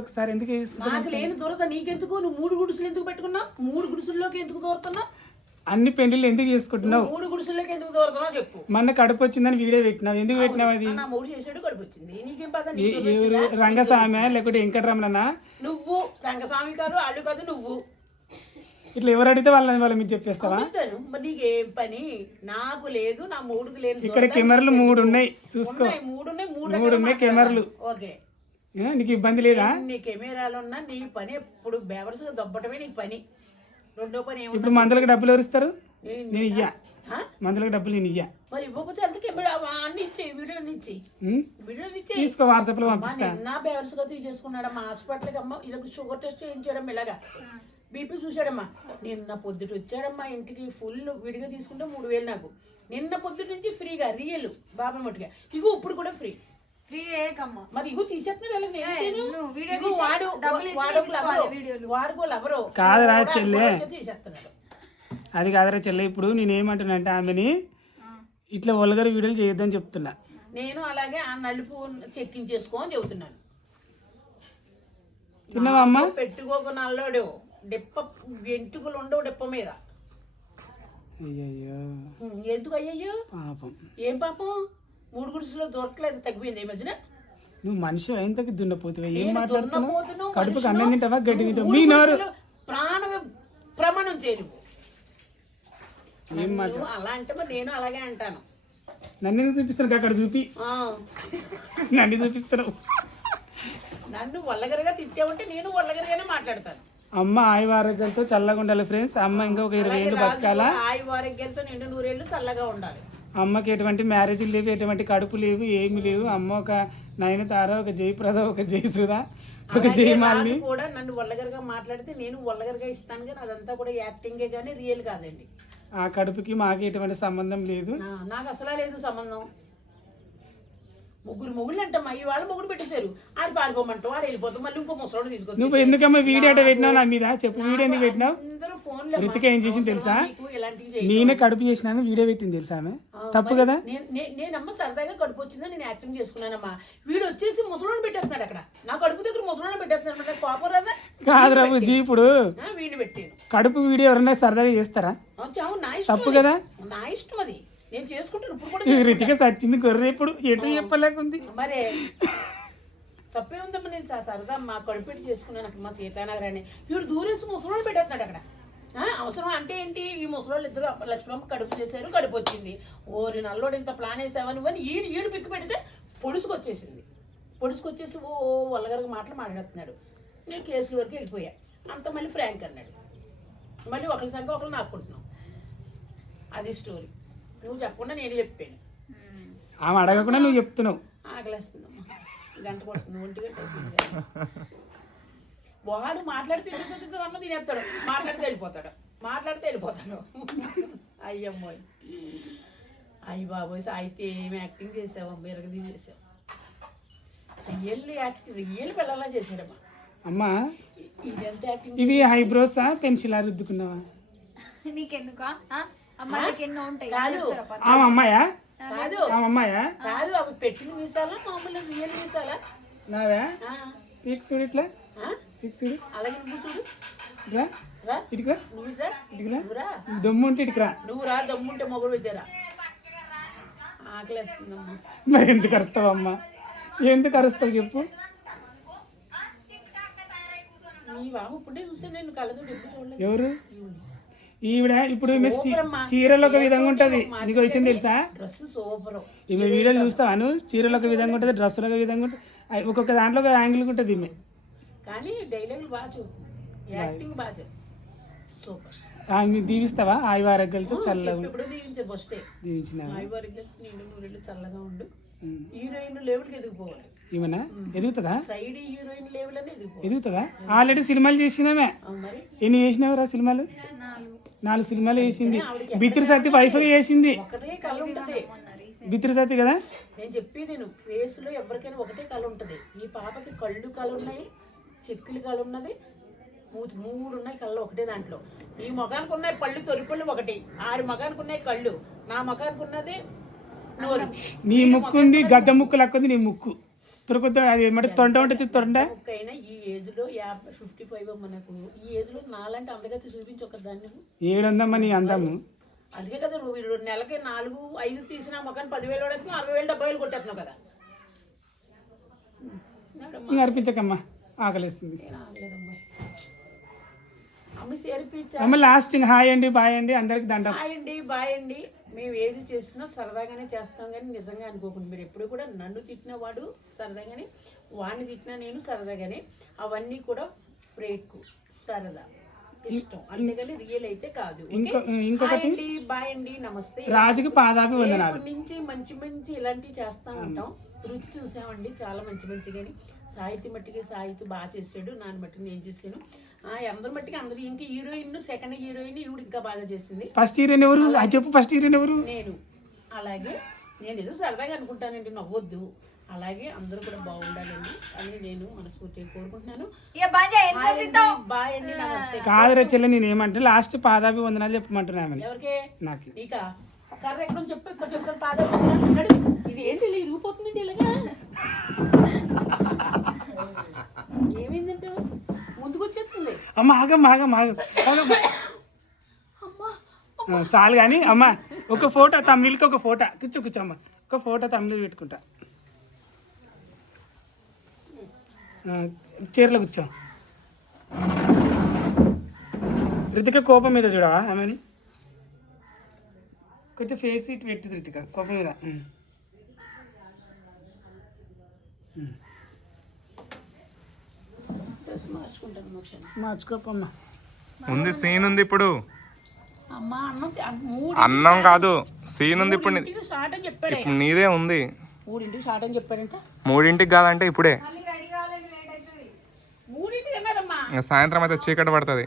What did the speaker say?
ఒకసారి ఎందుకు? నాకు లేని దూరత నీకెందుకు? నువ్వు మూడు గుడిసెలు ఎందుకు పెట్టుకున్నావు? మూడు గుడిసెల్లోకి ఎందుకు దూరుతున్నావు? అన్ని పెళ్ళిళ్ళు ఎందుకు చేసుకుంటున్నావు? మూడు గుడిసెల్లోకి ఎందుకు దూరుతున్నావు చెప్పు. మొన్న కడుపు వచ్చిందని వీడియో పెట్టినావు. ఎందుకు పెట్టినావు అది? నా మూడు చేసాడు కడుపు వచ్చింది. నీకేం పద ఎవరు రంగస్వామి లేకపోతే వెంకటరమణ నువ్వు రంగస్వామి కాదు అల్లు కాదు నువ్వు. ఇట్లా ఎవరు అడిగితే వాళ్ళని వాళ్ళ మీరు చెప్పేస్తావా? చెప్తాను. మరి నీకేం పని? నాకు లేదు నా మూడుకు లేదు ఇక్కడ కెమెరాలు మూడు ఉన్నాయి. చూసుకో. మూడు ఉన్నాయి మూడు ఉన్నాయి కెమెరాలు. ఓకే. నీకు ఇబ్బంది లేదా? నీ కెమెరాలు ఉన్నా నీ పని ఎప్పుడు బేవర్స్గా దొబ్బటమే నీ పని. రెండో పని ఇప్పుడు మందులకు డబ్బులు ఎవరు ఇస్తారు నేను- ఇయ్యా? మందులకు డబ్బులు నేను ఇయ్యా. మరి ఇవ్వకపోతే వెళ్తే కెమెరా అన్ని ఇచ్చే వీడియో ఉం? వీడియో ఇచ్చే తీసుకో వాట్సాప్లో పంపిస్తా. నిన్న బేవర్స్గా తీసేసుకున్నాడు మా హాస్పిటల్కి అమ్మ. ఇలాగ షుగర్ టెస్ట్ చేయించాడమ్మా ఇలాగా. బీపీ చూశాడమ్మా. నిన్న పొద్దుట వచ్చాడమ్మా ఇంటికి ఫుల్ విడిగా తీసుకుంటే మూడు వేలు నాకు. నిన్న పొద్దుట నుంచి ఫ్రీగా రియల్ బాబా మట్టుగా ఇగో ఇప్పుడు కూడా ఫ్రీ. ఫ్రీ ఏకమ్మా. మరి ఇగో తీసేస్తున్నాడు కాదురా చెల్లె. తీసేస్తున్నాడు. అది కాదరా చెల్లె ఇప్పుడు నేను ఏమంటున్నా అంటే ఆమెని ఇట్లా ఒలగరి వీడియోలు చేయొద్దని చెప్తున్నా. నేను అలాగే ఆ నలుపు చెక్కించేసుకో అని చెబుతున్నాను. తిన్నావా అమ్మ? పెట్టుకోక నల్లోడు డిప్ప వెంట్రుకలు ఉండవు డిప్ప మీద. అయ్యయ్యో. హ్మ్, ఎందుకు అయ్యయ్యో? పాపం. ఏం పాపం? మూడు గుడిసెలో దొరకలేదు తగ్గిపోయింది. ఈ మధ్యన నువ్వు మనిషి అయినంతకి దున్నపోతువా. ఏం నేను మాట్లాడుతున్నావు? కడుపుకి అన్నం తింటావా? గడ్డి తింటావా? మీ నోరు. ప్రాణమే ప్రమాణం చేయను. ఏం మాట అలా అంటే మరి నేను అలాగే అంటాను. నన్ను ఎందుకు చూపిస్తున్నావు? అక్కడ చూపి. ఆ, నన్ను చూపిస్తున్నావు. నన్ను వల్లగరగా తిట్టామంటే నేను వల్లగరగానే మాట్లాడతాను. అమ్మ ఆయువ చల్లగా ఉండాలి ఫ్రెండ్స్ అమ్మ ఇంకా ఒక ఇరవై ఏళ్ళు బతకాలా? ఆయు ఆరోగ్యాలతో నిండు నూరేళ్ళు చల్లగా ఉండాలి. అమ్మకి ఎటువంటి మ్యారేజ్లు లేవు ఎటువంటి కడుపు లేవు ఏమి లేవు. అమ్మ ఒక నయనతార ఒక జయప్రద ఒక జయసుధ ఒక జయమాలిని. కూడా నన్ను వల్లగరగా మాట్లాడితే నేను వల్లగరగా ఇస్తాను కానీ అదంతా కూడా యాక్టింగే కానీ రియల్ కాదండి. ఆ కడుపుకి మాకు ఎటువంటి సంబంధం లేదు. నాకు అసలా లేదు సంబంధం. ముగ్గురు మొగుళ్ళు అంట మా వాళ్ళు మొగుడు పెట్టేశారు. ఆడు పారిపోమంటాం ఆడు వెళ్ళిపోతాం మళ్ళీ ఇంకో ముసలోడు తీసుకొచ్చి నువ్వు ఎందుకమ్మా వీడియో అట్ట పెట్టినావు నా మీద? చెప్పు వీడియో ఎందుకు పెట్టినావు? అందరూ ఫోన్లో రితిక ఏం చేసింది తెలుసా? నేనే కడుపు చేసినాను వీడియో పెట్టింది తెలుసా ఆమె? తప్పు కదా? నేనమ్మ సరదాగా కడుపు వచ్చిందని నేను యాక్టింగ్ చేసుకున్నానమ్మా. వీడు వచ్చేసి ముసలోడు పెట్టేస్తున్నాడు అక్కడ. నా కడుపు దగ్గర ముసలోడు పెట్టేస్తున్నాడు అంటే కోపం రాదా? కాదురా బుజ్జి ఇప్పుడు ఆ, వీడిని పెట్టాను. కడుపు వీడియో ఎవరన్నా సరదాగా చేస్తారా? తప్పు. కదా? నా ఇష్టం అది. నేను చేసుకుంటాను ఇప్పుడు కూడా ఈ రితిక సచ్చింది గొర్రె ఇప్పుడు ఎటు చెప్పలేకుంది? మరే తప్పే ఉందమ్మా నేను సరదా మా కడుపెట్టి చేసుకున్నాను అక్కడ మా సీతానగరాన్ని. వీడు దూరేసి ముసలోళ్ళు పెట్టేస్తున్నాడు అక్కడ. అవసరం అంటే ఏంటి? ఈ ముసలోళ్ళు ఇద్దరు లక్ష్మమ్మ కడుపు చేశారు కడుపు వచ్చింది. ఓరి నల్లోడు ఇంత ప్లాన్ వేసావని అని ఈడు ఈడు పిక్కు పెడితే పొడుసుకొచ్చేసింది. పొడుసుకొచ్చేసి ఓ వల్లగరగ మాటలు మాట్లాడుతున్నాడు. నేను కేసుల వరకు వెళ్ళిపోయా. అంత మళ్ళీ ఫ్రాంక్ అన్నాడు. మళ్ళీ ఒకరి సంఖ్య ఒకరు నాకుంటున్నాం అది స్టోరీ నువ్వు చెప్పకుండా నేను చెప్పాను. ఆమె అడగకుండా నువ్వు చెప్తున్నావు. ఆకలేస్తుందమ్మా. గంట కొడుతుంది ఒంటి గంట. వాడు మాట్లాడితే అమ్మ తినేస్తాడు. మాట్లాడితే వెళ్ళిపోతాడు. మాట్లాడితే వెళ్ళిపోతాడు. అయ్యమ్మోయ్. అయ్యి బాబోయ్ అయితే ఏమి యాక్టింగ్ చేసావు? మెరగది చేసావు రియల్ యాక్టింగ్ రియల్ పిల్లలా చేసాడమ్మా అమ్మా ఇదెంత యాక్టింగ్ ఇవి హైబ్రోసా పెన్సిల్ రుద్దుకున్నావా? నీకెందుకా? ఆ? అమ్మ నీకు ఎన్నో ఉంటాయి కాదు. చెప్తారా పర్స- ఆమె అమ్మాయా? కాదు. ఆమె అమ్మాయా? కాదు అవి పెట్టిన మీసాలా మామూలు రియల్ మీసాలా? నావా? ఆ, పీక్ చూడు ఇట్లా. ఆ? పీక్ చూడు. అలాగే నువ్వు చూడు. ఇట్లా రా. ఇటుకురా. ఇటుకురా. నువ్వు రా దమ్ము ఉంటే ఇటుకురా. నువ్వు రా దమ్ముంటే మొగుడు పెట్టారా? ఆకలేస్తుందమ్మా. మరి ఎందుకు అరుస్తావమ్మా? ఎందుకు అరుస్తావు చెప్పు. నీ బాబు ఇప్పుడే చూసాను నేను కళ్ళతో ఎప్పుడు చూడలేదు. ఎవరు. ఈవిడ ఇప్పుడు. చీరలు ఒక విధంగా ఉంటది. నీకు వచ్చింది తెలుసా? డ్రెస్ సూపర్ ఈమె వీడియోలు చూస్తావాను చీరలు ఒక విధంగా ఉంటుంది డ్రెస్సులు ఒక విధంగా ఉంటుంది. ఒక్కొక్క దాంట్లో ఒక యాంగిల్ ఉంటుంది ఈమె. కానీ డైలాగులు బాగా చూపు యాక్టింగ్ బాగా చెప్పు సూపర్ ఆమె దీవిస్తావా? ఆయువ ఆరోగ్యాలతో చల్లగా దీవించిన చల్లగా ఉండు. హీరోయిన్ లెవెల్కి ఎదిగిపోవాలి. ఈమెనా? ఎదుగుతుందా? సైడ్ హీరోయిన్ లెవెల్ ఎదుగుతుందా? ఆల్రెడీ సినిమాలు చేసినామే ఎన్ని చేసినావురా సినిమాలు? నాలుగు సినిమాలు చేసింది బిత్తిరి సత్తి వైఫ్ రీసెంట్ బిత్తిరి సత్తి కదా? నేను చెప్పి నేను ఫేస్లో ఎవరికైనా ఒకటే కళ ఉంటుంది. ఈ పాపకి కళ్ళు కళ ఉన్నాయి చెక్కులు కళ ఉన్నది మూడు ఉన్నాయి కళ్ళు ఒకటే దాంట్లో. ఈ మగానికి ఉన్నాయి పళ్ళు తొలిపళ్ళు ఒకటి. ఆడి మగానికి ఉన్నాయి కళ్ళు. నా మగానికి ఉన్నది నోరు. నీ ముక్కు ఉంది గద్ద ముక్కు లక్కుంది నీ ముక్కు. తొరుకుతా అది ఏమంటే తొండ ఉంటుంది తొండ ఈ ఏజ్లో ఫిఫ్టీ ఫైవ్ మనకు. ఈ ఏజ్లో నాలంటే అందగతి చూపించి ఒక దాన్ని. ఏడుందమ్మా నీ అందము. అందుకే కదా నువ్వు వీడు నెలకి నాలుగు ఐదు తీసినా మొక్కని పదివేలు వాడేస్తున్నావు అరవై వేలు డెబ్బై వేలు కొట్టేస్తున్నావు కదా. అర్పించకమ్మా. ఆకలిస్తుంది. అమ్మ లాస్ట్ హాయ్ అండి బాయ్ అండి అందరికి దండం. బాయ్ అండి బాయ్ అండి. మేము ఏది చేసినా సరదాగానే చేస్తాం కానీ నిజంగా అనుకోకుండా. మీరు ఎప్పుడు కూడా నన్ను తిట్టిన వాడు సరదాగానే వాడిని తిట్టినా నేను సరదాగానే అవన్నీ కూడా ఫ్రేక్ సరదా. ఇష్టం. రియల్ అయితే కాదు. ఇంకొకటి? బాయ్ అండి నమస్తే. రాజుకి పాదాభి వందనాలు. నుంచి మంచి మంచి ఇలాంటివి చేస్తా ఉంటాం. రుచి చూసామండి చాలా మంచి మంచిగాని సాహిత్య మట్టికి సాహిత్య బాగా చేసాడు నాన్న మట్టికి నేను చేశాను. ఆ, అందరి మట్టికి అందరూ ఇంకా హీరోయిన్ సెకండ్ హీరోయిన్ ఈవిడ ఇంకా బాగా చేసింది. ఫస్ట్ హీరోయిన్ ఎవరు? చెప్పు ఫస్ట్ హీరోయిన్ ఎవరు? నేను. అలాగే నేను ఏదో సరదాగా అనుకుంటానండి నవ్వొద్దు. అలాగే అందరూ కూడా బాగుండాలండి అని నేను మనస్ఫూర్తిగా కోరుకుంటున్నాను. బాయ్ అండి, నమస్తే. కాదురా చెల్లె నేను ఏమంటే లాస్ట్ పాదాభి వందనాలు చెప్పమంటున్నామని ఎవరికే? నాకు. ఇక కర్ర ఎక్కడ చెప్పు ఇక్కడ చెప్పు పాదాలు నడు. ఇది ఏంటి ఇలా ఇరిగిపోతుందండి ఇలాగా? ఏమైందంటే ముందుకు వచ్చేస్తుంది. అమ్మ ఆగమ్మ చాలు కానీ అమ్మ ఒక ఫోటో తమిళకి ఒక ఫోటో. కూర్చో కూర్చో అమ్మ. ఒక ఫోటో తమిళ పెట్టుకుంటా ఆ, చీరలో కూర్చో. రితిక కోపం మీద చూడవా ఆమెని. కొంచెం ఫేస్ ఇటు పెట్టు రితిక కోపం మీద. మార్చుకోపమ్మ ఉంది సీన్ ఉంది ఇప్పుడు. అమ్మా అన్నం కాదు సీన్ ఉంది ఇప్పుడు. ఇప్పుడు నీదే ఉంది. మూడింటికి షార్ట్ అని చెప్పాడంట మూడింటికి కాదంటే ఇప్పుడే మళ్ళీ రెడీ కావాలని లేట్ అవుతుంది మూడింటికి అన్నారమ్మా ఇంకా సాయంత్రం అయితే చీకటి పడుతుంది.